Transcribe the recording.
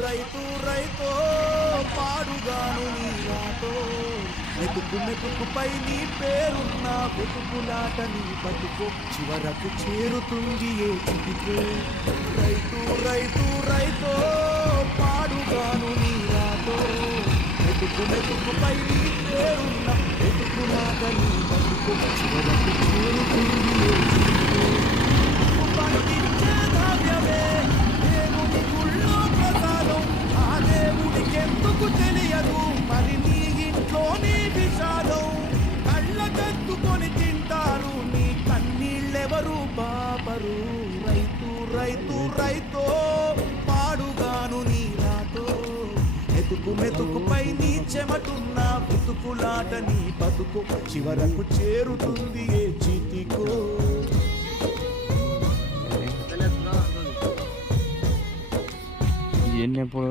రైతు రైతో పాడుగాను నీరాతో మెతుకు మెతుకుపై నీ పేరున్న వెతుకులాట నీ బతుకు చివరకు చేరుతుంది ఏ చిటికే రైతు రైతు రైతో పాడుగాను నీరాతో మెతుకు మెతుకుపై నీ పేరున్న వెతుకులాట నీ బతుకు చివరకు చేరుతుంది ఏ చిటికే పండించే ధాన్యమే దేవుని గుళ్ళో ప్రసాదం ఆ దేవుడికెందుకు తెలియదు మరి నీ ఇంట్లోని విషాదం కళ్ళకత్తుకొని తింటారు నీ కన్నీళ్ళెవరు బాపరు రైతు రైతు రైతో పాడుగాను నీరాతో మెతుకు మెతుకుపై నీ చెమటున్న బతుకులాట నీ బతుకు చివరకు చేరుతుంది ఏ చితికో ఎప్పుడు